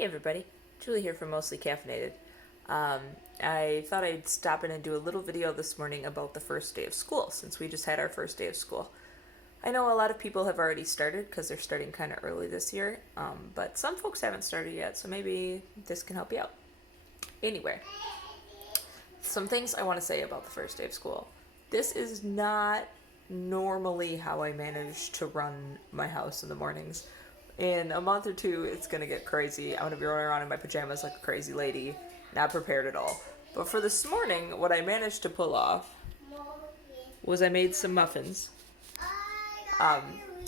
Hey everybody, Julie here from Mostly Caffeinated. Um, I thought I'd stop in and do a little video this morning about the first day of school, since we just had our first day of school. I know a lot of people have already started because they're starting kind of early this year, but some folks haven't started yet, so maybe this can help you out. Anyway, some things I want to say about the first day of school. This is not normally how I manage to run my house in the mornings. In a month or two, it's going to get crazy. I'm going to be running around in my pajamas like a crazy lady, not prepared at all. But for this morning, what I managed to pull off was I made some muffins. I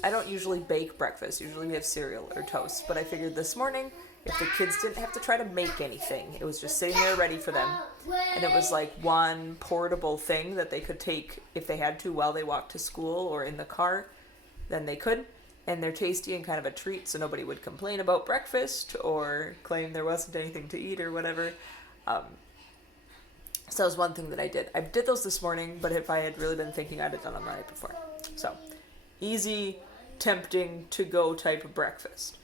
don't usually bake breakfast. Usually we have cereal or toast. But I figured this morning, if the kids didn't have to try to make anything, it was just sitting there ready for them. And it was like one portable thing that they could take if they had to while they walked to school or in the car, then they could. And they're tasty and kind of a treat, so nobody would complain about breakfast or claim there wasn't anything to eat or whatever. So that was one thing that I did. I did those this morning, but if I had really been thinking, I'd have done them the night before. So, easy, tempting, to-go type of breakfast.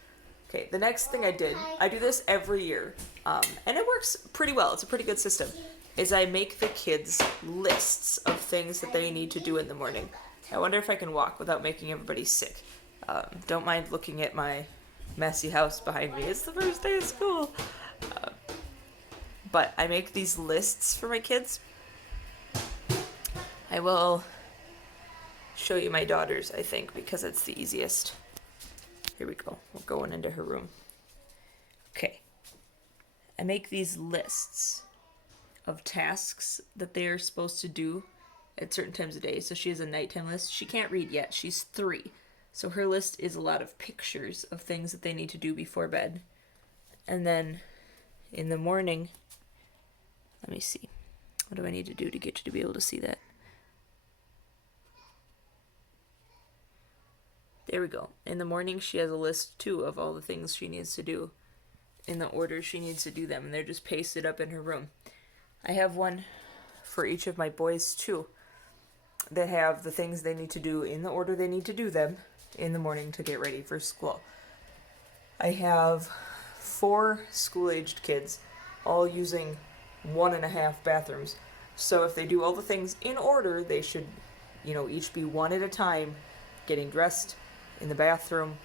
Okay, the next thing I did, I do this every year, and it works pretty well. It's a pretty good system, is I make the kids lists of things that they need to do in the morning. I wonder if I can walk without making everybody sick. Don't mind looking at my messy house behind me. It's the first day of school. But I make these lists for my kids. I will show you my daughter's, I think, because it's the easiest. Here we go. We're going into her room. Okay. I make these lists of tasks that they are supposed to do at certain times of day. So she has a nighttime list. She can't read yet. She's 3. So her list is a lot of pictures of things that they need to do before bed. And then in the morning, let me see. What do I need to do to get you to be able to see that? There we go. In the morning, she has a list too of all the things she needs to do in the order she needs to do them. And they're just pasted up in her room. I have one for each of my boys too that have the things they need to do in the order they need to do them in the morning to get ready for school. I have 4 school-aged kids, all using 1.5 bathrooms. So if they do all the things in order, they should, each be one at a time, getting dressed in the bathroom,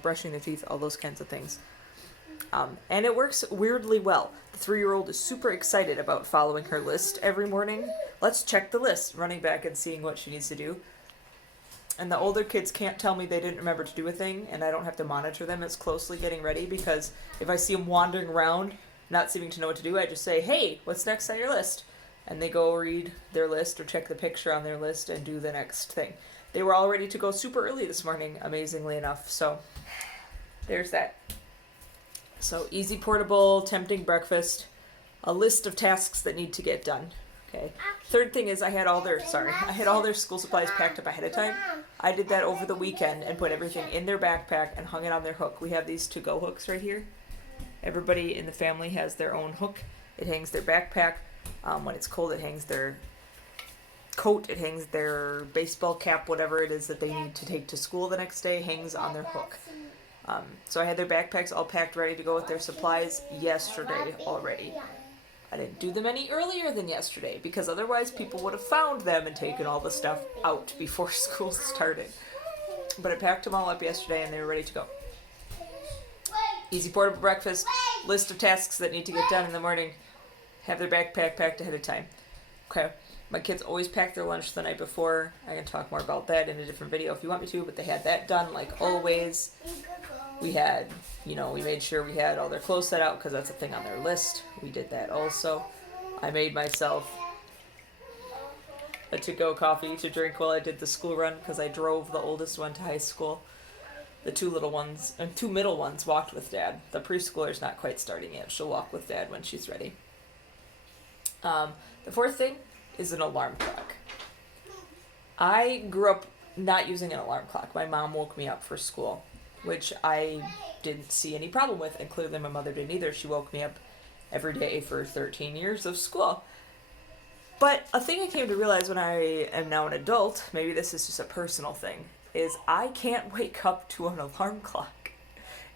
brushing their teeth, all those kinds of things. And it works weirdly well. The 3-year-old is super excited about following her list every morning. Let's check the list, running back and seeing what she needs to do. And the older kids can't tell me they didn't remember to do a thing, and I don't have to monitor them as closely getting ready, because if I see them wandering around, not seeming to know what to do, I just say, hey, what's next on your list? And they go read their list or check the picture on their list and do the next thing. They were all ready to go super early this morning, amazingly enough, so there's that. So easy, portable, tempting breakfast, a list of tasks that need to get done. Okay. Third thing is I had all their school supplies packed up ahead of time. I did that over the weekend and put everything in their backpack and hung it on their hook. We have these to-go hooks right here. Everybody in the family has their own hook. It hangs their backpack. When it's cold, it hangs their coat. It hangs their baseball cap, whatever it is that they need to take to school the next day, hangs on their hook. So I had their backpacks all packed, ready to go with their supplies yesterday already. I didn't do them any earlier than yesterday, because otherwise people would have found them and taken all the stuff out before school started. But I packed them all up yesterday and they were ready to go. Easy, portable breakfast, list of tasks that need to get done in the morning, have their backpack packed ahead of time. Okay, my kids always pack their lunch the night before. I can talk more about that in a different video if you want me to, but they had that done like always. We had, we made sure we had all their clothes set out because that's a thing on their list. We did that also. I made myself a to-go coffee to drink while I did the school run because I drove the oldest one to high school. The 2 middle ones walked with Dad. The preschooler's not quite starting yet. She'll walk with Dad when she's ready. The 4th thing is an alarm clock. I grew up not using an alarm clock. My mom woke me up for school, which I didn't see any problem with, and clearly my mother didn't either. She woke me up every day for 13 years of school. But a thing I came to realize when I am now an adult, maybe this is just a personal thing, is I can't wake up to an alarm clock.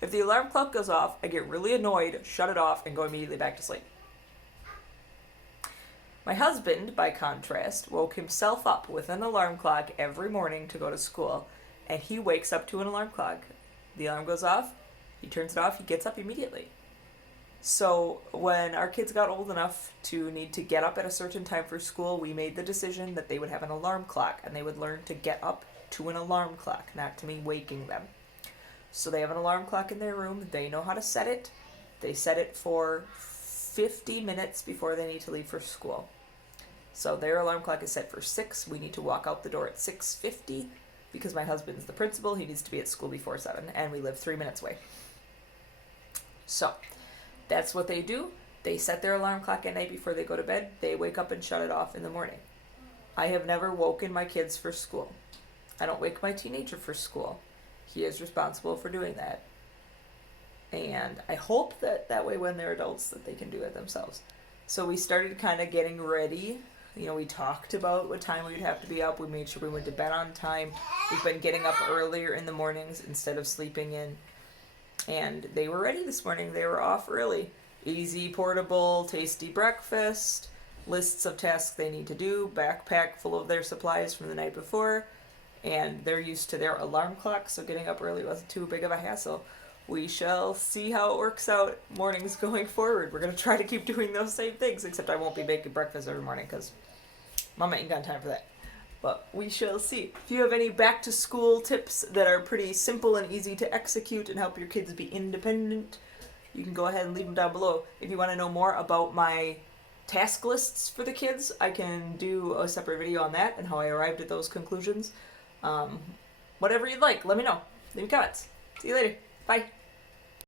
If the alarm clock goes off, I get really annoyed, shut it off, and go immediately back to sleep. My husband, by contrast, woke himself up with an alarm clock every morning to go to school, and he wakes up to an alarm clock. The alarm goes off, he turns it off, he gets up immediately. So when our kids got old enough to need to get up at a certain time for school, we made the decision that they would have an alarm clock, and they would learn to get up to an alarm clock, not to me waking them. So they have an alarm clock in their room, they know how to set it. They set it for 50 minutes before they need to leave for school. So their alarm clock is set for 6. We need to walk out the door at 6:50 because my husband's the principal. He needs to be at school before 7, and we live 3 minutes away. So that's what they do. They set their alarm clock at night before they go to bed. They wake up and shut it off in the morning. I have never woken my kids for school. I don't wake my teenager for school. He is responsible for doing that. And I hope that way when they're adults that they can do it themselves. So we started kind of getting ready. We talked about what time we would have to be up. We made sure we went to bed on time. We've been getting up earlier in the mornings instead of sleeping in. And they were ready this morning. They were off early. Easy, portable, tasty breakfast, lists of tasks they need to do, backpack full of their supplies from the night before, and they're used to their alarm clock, so getting up early wasn't too big of a hassle. We shall see how it works out mornings going forward. We're going to try to keep doing those same things, except I won't be making breakfast every morning because Mama ain't got time for that. But we shall see. If you have any back to school tips that are pretty simple and easy to execute and help your kids be independent, you can go ahead and leave them down below. If you want to know more about my task lists for the kids, I can do a separate video on that and how I arrived at those conclusions. Whatever you'd like, let me know. Leave comments. See you later. Bye.